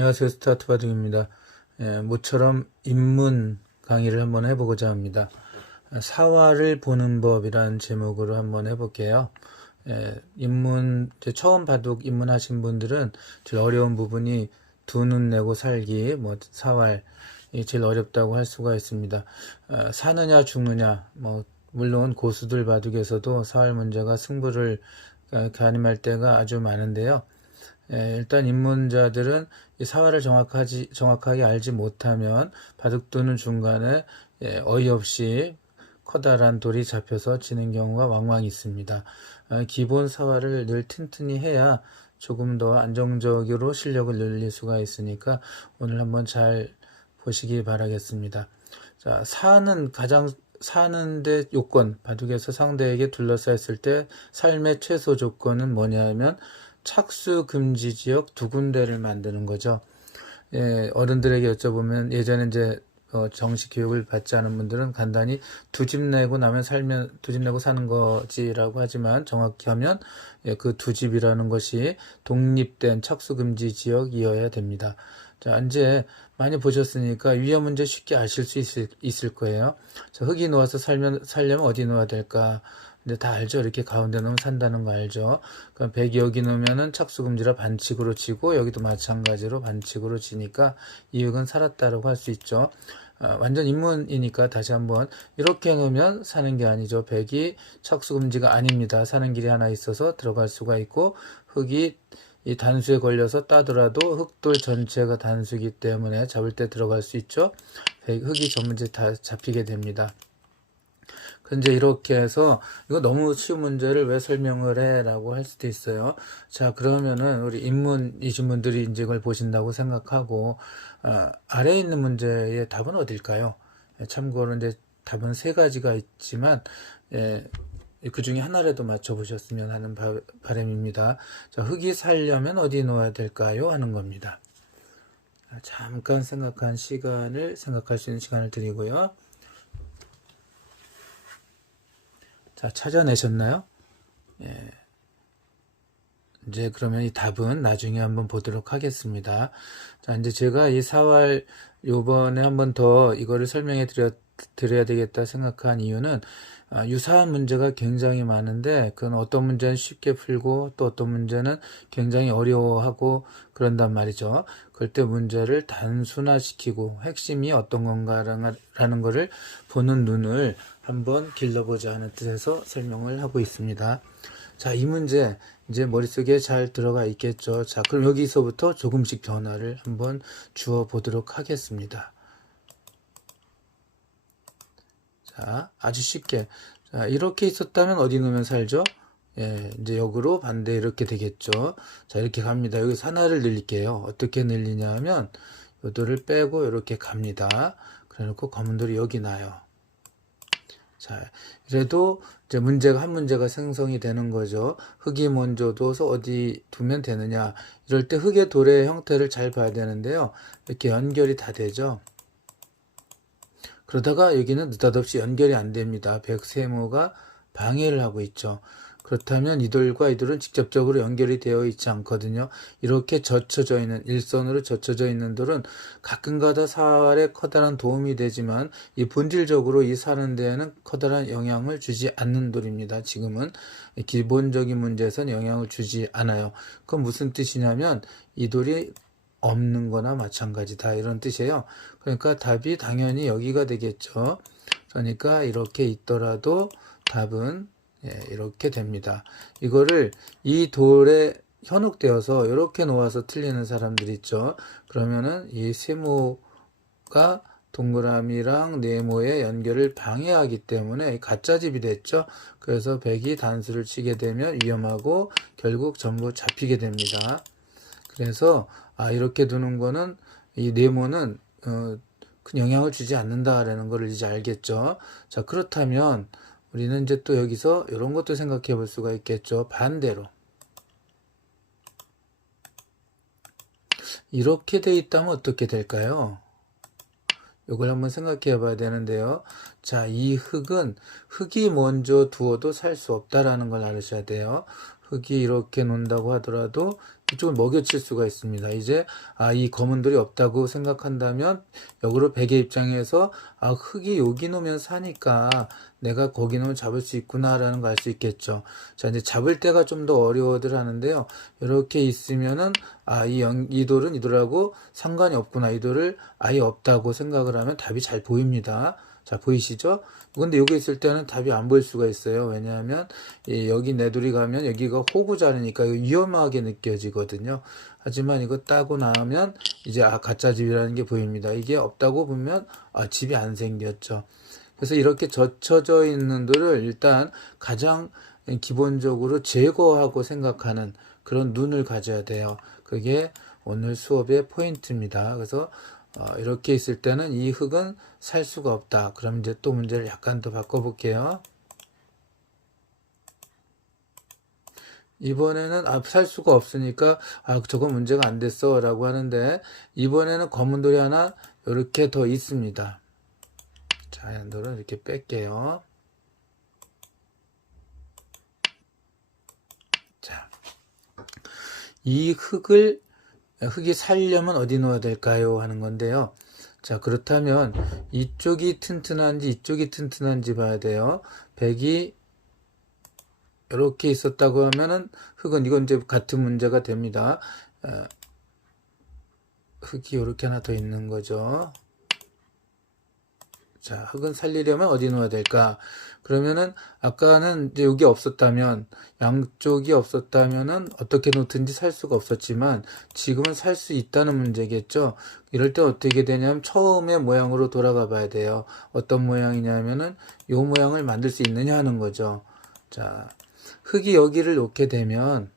안녕하세요. 스타트 바둑입니다. 모처럼 입문 강의를 한번 해보고자 합니다. 사화를 보는 법이라는 제목으로 한번 해볼게요. 이제 처음 바둑 입문하신 분들은 제일 어려운 부분이 두 눈 내고 살기, 사활, 이 제일 어렵다고 할 수가 있습니다. 사느냐 죽느냐, 물론 고수들 바둑에서도 사활 문제가 승부를 가림할 때가 아주 많은데요. 일단 입문자들은 이 사활을 정확하게 알지 못하면 바둑 두는 중간에 어이없이 커다란 돌이 잡혀서 지는 경우가 왕왕 있습니다. 기본 사활을 늘 튼튼히 해야 조금 더 안정적으로 실력을 늘릴 수가 있으니까 오늘 한번 잘 보시기 바라겠습니다. 자, 사는데 요건, 바둑에서 상대에게 둘러싸였을 때 삶의 최소 조건은 뭐냐면 착수 금지 지역 두 군데를 만드는 거죠. 어른들에게 여쭤보면 예전에 이제 정식 교육을 받지 않은 분들은 간단히 두 집 내고 두 집 내고 사는 거지라고 하지만 정확히 하면 그 두 집이라는 것이 독립된 착수 금지 지역이어야 됩니다. 자, 이제 많이 보셨으니까 위험 문제 쉽게 아실 수 있을 거예요. 자, 흙이 놓아서 살려면 어디 놓아야 될까? 근데 다 알죠? 이렇게 가운데 놓으면 산다는 거 알죠? 그럼 100이 여기 놓으면은 착수금지라 반칙으로 치고 여기도 마찬가지로 반칙으로 치니까 이 흙은 살았다라고 할 수 있죠. 완전 입문이니까 다시 한번 이렇게 놓으면 사는 게 아니죠. 100이 착수금지가 아닙니다. 사는 길이 하나 있어서 들어갈 수가 있고 흙이 이 단수에 걸려서 따더라도 흙돌 전체가 단수이기 때문에 잡을 때 들어갈 수 있죠. 흙이 전문제 다 잡히게 됩니다. 근데 이렇게 해서 이거 너무 쉬운 문제를 왜 설명을 해? 라고 할 수도 있어요. 자, 그러면은 우리 입문이신 분들이 이제 이걸 보신다고 생각하고 아래에 있는 문제의 답은 어딜까요? 참고로 이제 답은 세 가지가 있지만 그 중에 하나라도 맞춰보셨으면 하는 바람입니다. 자, 흙이 살려면 어디 놓아야 될까요? 하는 겁니다. 잠깐 생각할 수 있는 시간을 드리고요. 자, 찾아내셨나요? 이제 그러면 이 답은 나중에 한번 보도록 하겠습니다. 자, 이제 제가 이 사활 요번에 한번 더 이거를 설명해 드려야 되겠다 생각한 이유는 유사한 문제가 굉장히 많은데 그건 어떤 문제는 쉽게 풀고 또 어떤 문제는 굉장히 어려워하고 그런단 말이죠. 그럴 때 문제를 단순화시키고 핵심이 어떤 건가라는 거를 보는 눈을 한번 길러보자 하는 뜻에서 설명을 하고 있습니다. 자, 이 문제 이제 머릿속에 잘 들어가 있겠죠. 자, 그럼 여기서부터 조금씩 변화를 한번 주어 보도록 하겠습니다. 자, 아주 쉽게. 자, 이렇게 있었다면 어디 놓으면 살죠? 이제 역으로 반대 이렇게 되겠죠. 자, 이렇게 갑니다. 여기서 하나를 늘릴게요. 어떻게 늘리냐 하면 요 돌을 빼고 이렇게 갑니다. 그래 놓고 검은 돌이 여기 나요. 자, 이래도 이제 한 문제가 생성이 되는 거죠. 흙이 먼저 둬서 어디 두면 되느냐. 이럴 때 흙의 돌의 형태를 잘 봐야 되는데요. 이렇게 연결이 다 되죠. 그러다가 여기는 느닷없이 연결이 안 됩니다. 백세모가 방해를 하고 있죠. 그렇다면 이 돌과 이 돌은 직접적으로 연결이 되어 있지 않거든요. 이렇게 젖혀져 있는, 일선으로 젖혀져 있는 돌은 가끔가다 사활에 커다란 도움이 되지만 이 본질적으로 이 사는 데에는 커다란 영향을 주지 않는 돌입니다. 지금은 기본적인 문제에서는 영향을 주지 않아요. 그건 무슨 뜻이냐면 이 돌이 없는 거나 마찬가지다 이런 뜻이에요. 그러니까 답이 당연히 여기가 되겠죠. 그러니까 이렇게 있더라도 답은 이렇게 됩니다. 이거를 이 돌에 현혹되어서 이렇게 놓아서 틀리는 사람들 있죠. 그러면은 이 세모가 동그라미랑 네모의 연결을 방해하기 때문에 가짜집이 됐죠. 그래서 100이 단수를 치게 되면 위험하고 결국 전부 잡히게 됩니다. 그래서 이렇게 두는 거는 이 네모는 큰 영향을 주지 않는다라는 걸 이제 알겠죠. 자, 그렇다면 우리는 이제 또 여기서 이런 것도 생각해 볼 수가 있겠죠. 반대로 이렇게 돼 있다면 어떻게 될까요? 이걸 한번 생각해 봐야 되는데요. 자, 이 흙이 먼저 두어도 살 수 없다라는 걸 알으셔야 돼요. 흙이 이렇게 논다고 하더라도 이쪽을 먹여칠 수가 있습니다. 이제 이 검은 돌이 없다고 생각한다면 역으로 백의 입장에서 흙이 여기 놓으면 사니까 내가 거기 놓으면 잡을 수 있구나라는 걸 알 수 있겠죠. 자, 이제 잡을 때가 좀 더 어려워들 하는데요. 이렇게 있으면은 이 돌은 이 돌하고 상관이 없구나. 이 돌을 아예 없다고 생각을 하면 답이 잘 보입니다. 자, 보이시죠? 근데 여기 있을 때는 답이 안 보일 수가 있어요. 왜냐하면 여기 내돌이 가면 여기가 호구 자리니까 위험하게 느껴지거든요. 하지만 이거 따고 나면 이제 가짜 집이라는 게 보입니다. 이게 없다고 보면 집이 안 생겼죠. 그래서 이렇게 젖혀져 있는 돌을 일단 가장 기본적으로 제거하고 생각하는 그런 눈을 가져야 돼요. 그게 오늘 수업의 포인트입니다. 그래서 이렇게 있을 때는 이 흙은 살 수가 없다. 그럼 이제 또 문제를 약간 더 바꿔볼게요. 이번에는 살 수가 없으니까 저거 문제가 안 됐어 라고 하는데, 이번에는 검은 돌이 하나 이렇게 더 있습니다. 자, 이 돌은 이렇게 뺄게요. 자, 이 흙이 살려면 어디 놓아야 될까요? 하는 건데요. 자, 그렇다면 이쪽이 튼튼한지 이쪽이 튼튼한지 봐야 돼요. 백이 이렇게 있었다고 하면은 흙은 이건 이제 같은 문제가 됩니다. 흙이 이렇게 하나 더 있는 거죠. 자, 흙은 살리려면 어디 놓아야 될까? 그러면은 아까는 이제 여기 없었다면, 양쪽이 없었다면은 어떻게 놓든지 살 수가 없었지만 지금은 살 수 있다는 문제겠죠. 이럴 때 어떻게 되냐면 처음의 모양으로 돌아가 봐야 돼요. 어떤 모양이냐면은 이 모양을 만들 수 있느냐 하는 거죠. 자, 흙이 여기를 놓게 되면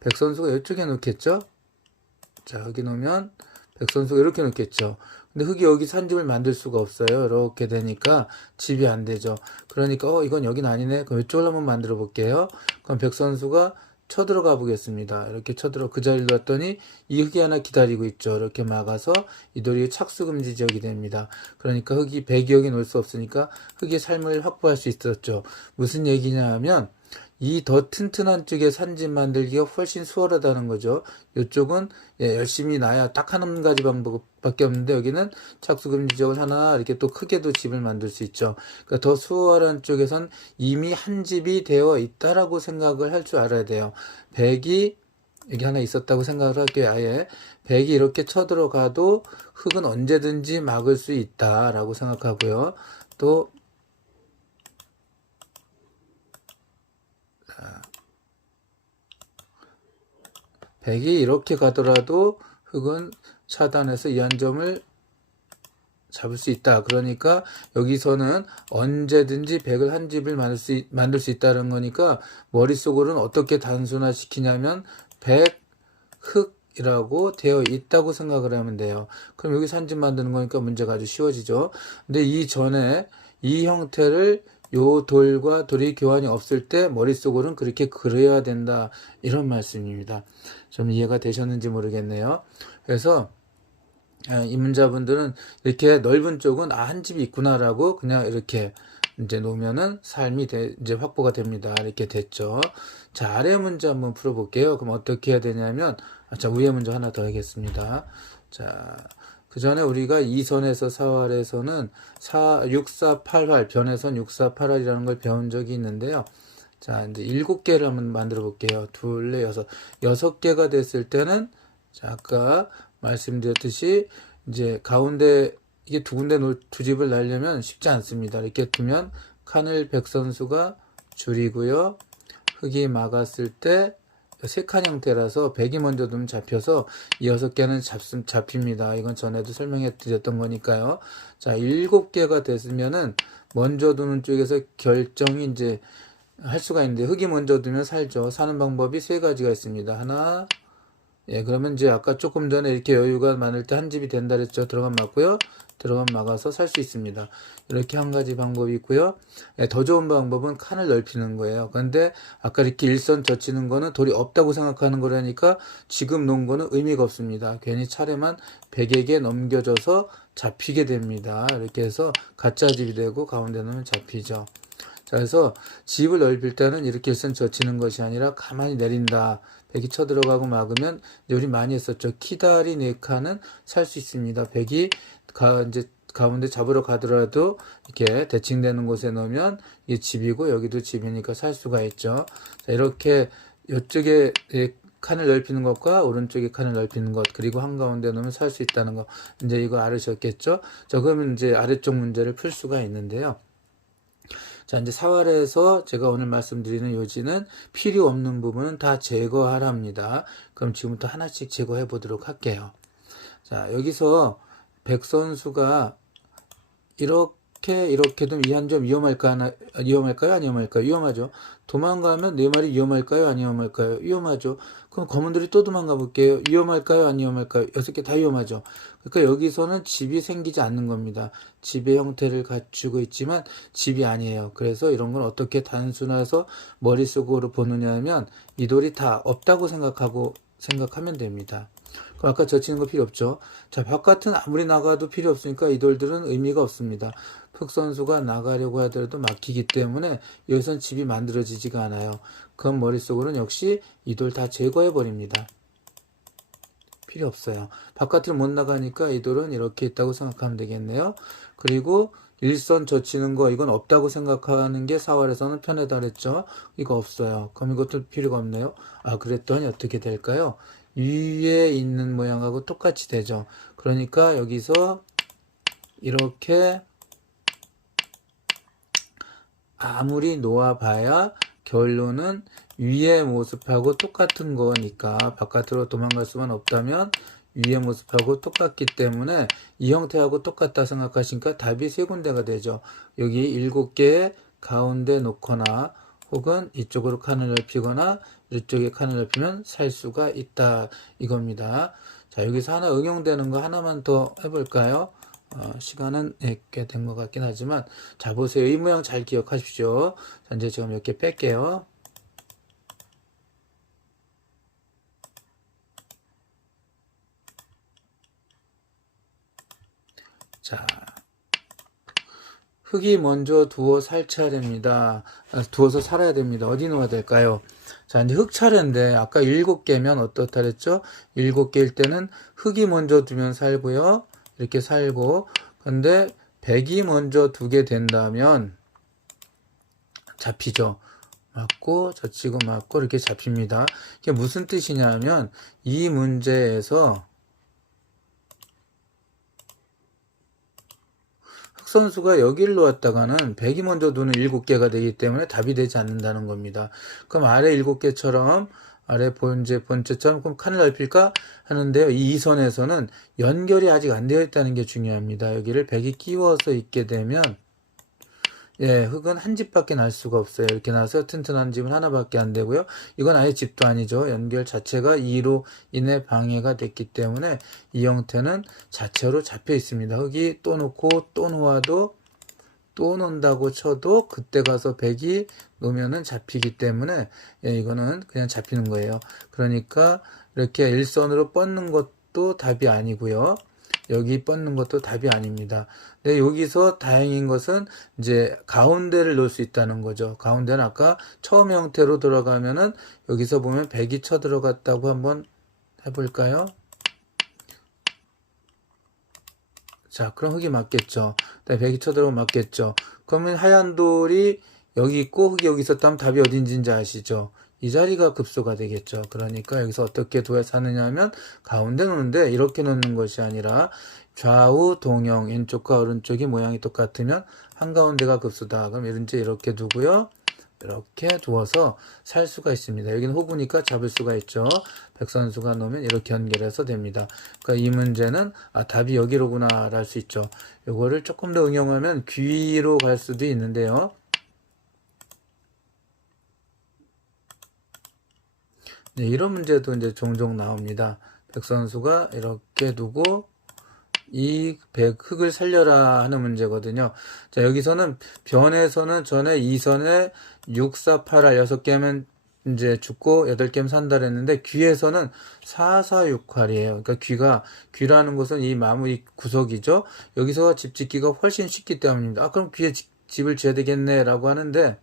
백선수가 이쪽에 놓겠죠. 자, 흙이 놓으면 백선수가 이렇게 놓겠죠. 근데 흙이 여기 산집을 만들 수가 없어요. 이렇게 되니까 집이 안 되죠. 그러니까 이건 여긴 아니네. 그럼 이쪽을 한번 만들어 볼게요. 그럼 백선수가 쳐들어가 보겠습니다. 이렇게 그 자리를 놨더니 이 흙이 하나 기다리고 있죠. 이렇게 막아서 이 돌이 착수금지 지역이 됩니다. 그러니까 백이 여기 놓을 수 없으니까 흙의 삶을 확보할 수 있었죠. 무슨 얘기냐 하면 이 더 튼튼한 쪽에 산집 만들기가 훨씬 수월하다는 거죠. 이쪽은 열심히 놔야 딱 한 가지 방법밖에 없는데, 여기는 착수금지 지역을 하나 이렇게 또 크게도 집을 만들 수 있죠. 그러니까 더 수월한 쪽에선 이미 한 집이 되어 있다라고 생각을 할 줄 알아야 돼요. 백이 여기 하나 있었다고 생각을 할게요. 아예 백이 이렇게 쳐들어가도 흙은 언제든지 막을 수 있다라고 생각하고요. 또 백이 이렇게 가더라도 흙은 차단해서 이 한 점을 잡을 수 있다. 그러니까 여기서는 언제든지 백을 한 집을 만들 수 있다는 거니까 머릿속으로는 어떻게 단순화시키냐면 백, 흙이라고 되어 있다고 생각을 하면 돼요. 그럼 여기서 한 집 만드는 거니까 문제가 아주 쉬워지죠. 근데 이전에 이 형태를 요 돌과 돌이 교환이 없을 때 머릿속으로는 그렇게 그려야 된다. 이런 말씀입니다. 좀 이해가 되셨는지 모르겠네요. 그래서 입문자분들은 이렇게 넓은 쪽은 한 집이 있구나라고 그냥 이렇게 이제 놓으면은 삶이 이제 확보가 됩니다. 이렇게 됐죠. 자, 아래 문제 한번 풀어볼게요. 그럼 어떻게 해야 되냐면, 자, 위에 문제 하나 더 하겠습니다. 자, 그 전에 우리가 2선에서 4활에서는 6, 4, 8활, 변해선 6, 4, 8활이라는 걸 배운 적이 있는데요. 자, 이제 7개를 한번 만들어 볼게요. 2, 4, 6. 6개가 됐을 때는, 자, 아까 말씀드렸듯이, 이제 가운데, 이게 두 군데 두 집을 날려면 쉽지 않습니다. 이렇게 두면 칸을 백선수가 줄이고요. 흙이 막았을 때, 세 칸 형태라서 백이 먼저 두면 잡혀서 이 6개는 잡힙니다. 이건 전에도 설명해 드렸던 거니까요. 자, 7개가 됐으면은 먼저 두는 쪽에서 결정이 이제 할 수가 있는데, 흙이 먼저 두면 살죠. 사는 방법이 세 가지가 있습니다. 하나, 그러면 이제 아까 조금 전에 이렇게 여유가 많을 때 한 집이 된다 그랬죠. 들어간 맞고요. 들어간 막아서 살 수 있습니다. 이렇게 한 가지 방법이 있고요. 더 좋은 방법은 칸을 넓히는 거예요. 그런데 아까 이렇게 일선 젖히는 거는 돌이 없다고 생각하는 거라니까 지금 놓은 거는 의미가 없습니다. 괜히 차례만 백에게 넘겨져서 잡히게 됩니다. 이렇게 해서 가짜 집이 되고 가운데 놓으면 잡히죠. 자, 자, 그래서 집을 넓힐 때는 이렇게 일선 젖히는 것이 아니라 가만히 내린다. 백이 쳐들어가고 막으면 우리 많이 했었죠. 키다리 4칸은 살 수 있습니다. 백이 이제 가운데 잡으러 가더라도 이렇게 대칭되는 곳에 넣으면 이게 집이고 여기도 집이니까 살 수가 있죠. 자, 이렇게 이쪽에 칸을 넓히는 것과 오른쪽에 칸을 넓히는 것 그리고 한가운데 넣으면 살 수 있다는 거 이제 이거 알으셨겠죠? 자, 그러면 이제 아래쪽 문제를 풀 수가 있는데요. 자, 이제 사활에서 제가 오늘 말씀드리는 요지는 필요 없는 부분은 다 제거하랍니다. 그럼 지금부터 하나씩 제거해 보도록 할게요. 자, 여기서 백 선수가 이렇게 좀 이 한 점 위험할까요? 안 위험할까요? 위험하죠. 도망가면 네 마리 위험할까요? 안 위험할까요? 위험하죠. 그럼 검은들이 또 도망가 볼게요. 위험할까요? 안 위험할까요? 6개 다 위험하죠. 그러니까 여기서는 집이 생기지 않는 겁니다. 집의 형태를 갖추고 있지만 집이 아니에요. 그래서 이런 건 어떻게 단순해서 머릿속으로 보느냐 하면 이 돌이 다 없다고 생각하면 됩니다. 그럼 아까 젖히는 거 필요 없죠. 자, 바깥은 아무리 나가도 필요 없으니까 이 돌들은 의미가 없습니다. 흑 선수가 나가려고 하더라도 막히기 때문에 여기선 집이 만들어지지가 않아요. 그럼 머릿속으로는 역시 이 돌 다 제거해 버립니다. 필요 없어요. 바깥으로 못 나가니까 이 돌은 이렇게 있다고 생각하면 되겠네요. 그리고 일선 젖히는 거 이건 없다고 생각하는 게 사활에서는 편하다 그랬죠. 이거 없어요. 그럼 이것도 필요가 없네요. 아, 그랬더니 어떻게 될까요? 위에 있는 모양하고 똑같이 되죠. 그러니까 여기서 이렇게 아무리 놓아봐야 결론은 위의 모습하고 똑같은 거니까 바깥으로 도망갈 수만 없다면 위의 모습하고 똑같기 때문에 이 형태하고 똑같다 생각하시니까 답이 3군데가 되죠. 여기 7개 가운데 놓거나 혹은 이쪽으로 칸을 넓히거나 이쪽에 칸을 넓히면 살 수가 있다 이겁니다. 자, 여기서 하나 응용되는 거 하나만 더 해볼까요? 시간은 꽤 된 것 같긴 하지만 자, 보세요. 이 모양 잘 기억하십시오. 자, 이제 제가 몇 개 뺄게요. 자, 흙이 먼저 두어 살 차례입니다. 두어서 살아야 됩니다. 어디 놓아야 될까요? 자, 이제 흙 차례인데 아까 7개면 어떻다 그랬죠? 7개일 때는 흙이 먼저 두면 살고요. 이렇게 살고 근데 백이 먼저 두게 된다면 잡히죠. 맞고 젖히고 맞고 이렇게 잡힙니다. 이게 무슨 뜻이냐면 이 문제에서 선수가 여기를 놓았다가는 백이 먼저 두는 7개가 되기 때문에 답이 되지 않는다는 겁니다. 그럼 아래 7개처럼 아래 본체처럼 그럼 칸을 넓힐까 하는데요. 이 선에서는 연결이 아직 안 되어 있다는 게 중요합니다. 여기를 백이 끼워서 있게 되면 흙은 한 집밖에 날 수가 없어요. 이렇게 나서 튼튼한 집은 하나밖에 안 되고요. 이건 아예 집도 아니죠. 연결 자체가 2로 인해 방해가 됐기 때문에 이 형태는 자체로 잡혀 있습니다. 흙이 또 놓고 또 놓아도 또 놓는다고 쳐도 그때 가서 백이 놓으면은 잡히기 때문에 이거는 그냥 잡히는 거예요. 그러니까 이렇게 일선으로 뻗는 것도 답이 아니고요. 여기 뻗는 것도 답이 아닙니다. 근데 여기서 다행인 것은 이제 가운데를 놓을 수 있다는 거죠. 가운데는 아까 처음 형태로 들어가면은 여기서 보면 백이 쳐 들어갔다고 한번 해볼까요? 자, 그럼 흙이 맞겠죠. 백이 쳐 들어가면 맞겠죠. 그러면 하얀 돌이 여기 있고 흙이 여기 있었다면 답이 어딘지 아시죠? 이 자리가 급소가 되겠죠. 그러니까 여기서 어떻게 두어서 하느냐 하면 가운데 놓는데 이렇게 놓는 것이 아니라 좌우 동형 왼쪽과 오른쪽이 모양이 똑같으면 한가운데가 급소다. 그럼 이렇게 두고요. 이렇게 두어서 살 수가 있습니다. 여기는 호구니까 잡을 수가 있죠. 백선수가 놓으면 이렇게 연결해서 됩니다. 그러니까 이 문제는 답이 여기로구나 알 수 있죠. 요거를 조금 더 응용하면 귀로 갈 수도 있는데요. 네, 이런 문제도 이제 종종 나옵니다. 백선수가 이렇게 두고 이 흙을 살려라 하는 문제거든요. 자, 여기서는 변에서는 전에 2선에 6, 4, 8, R 6개면 이제 죽고 8개면 산다 그랬는데 귀에서는 4, 4, 6, 8이에요. 그러니까 귀라는 것은 이 마무리 구석이죠. 여기서 집 짓기가 훨씬 쉽기 때문입니다. 그럼 귀에 집을 지어야 되겠네라고 하는데,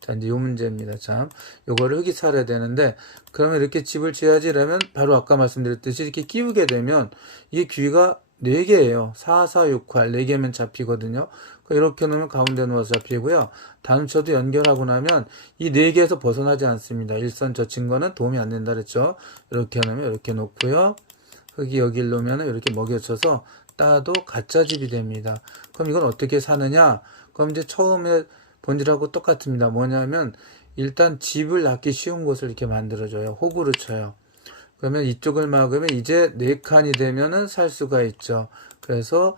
자, 이제 요 문제입니다. 참, 요거를 흙이 살아야 되는데, 그러면 이렇게 집을 지어야지라면, 바로 아까 말씀드렸듯이 이렇게 끼우게 되면, 이게 귀가 4개예요. 4, 4, 6, 8, 4개면 잡히거든요. 이렇게 놓으면 가운데 놓아서 잡히고요. 단추도 연결하고 나면 이 4개에서 벗어나지 않습니다. 일선 젖힌 거는 도움이 안 된다 그랬죠. 이렇게 놓으면 이렇게 놓고요. 흙이 여기를 놓으면 이렇게 먹여쳐서 따도 가짜 집이 됩니다. 그럼 이건 어떻게 사느냐? 그럼 이제 처음에 본질하고 똑같습니다. 뭐냐면 일단 집을 낳기 쉬운 곳을 이렇게 만들어줘요. 호구를 쳐요. 그러면 이쪽을 막으면 이제 4칸이 되면은 살 수가 있죠. 그래서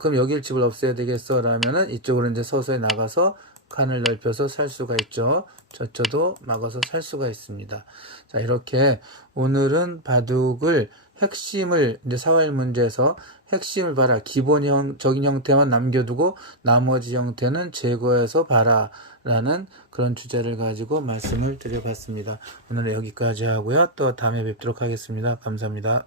그럼 여길 집을 없애야 되겠어 라면은 이쪽으로 이제 서서히 나가서 칸을 넓혀서 살 수가 있죠. 저쪽도 막아서 살 수가 있습니다. 자, 이렇게 오늘은 바둑을 핵심을 이제 사활 문제에서 핵심을 봐라. 기본적인 형태만 남겨두고 나머지 형태는 제거해서 봐라. 라는 그런 주제를 가지고 말씀을 드려봤습니다. 오늘은 여기까지 하고요. 또 다음에 뵙도록 하겠습니다. 감사합니다.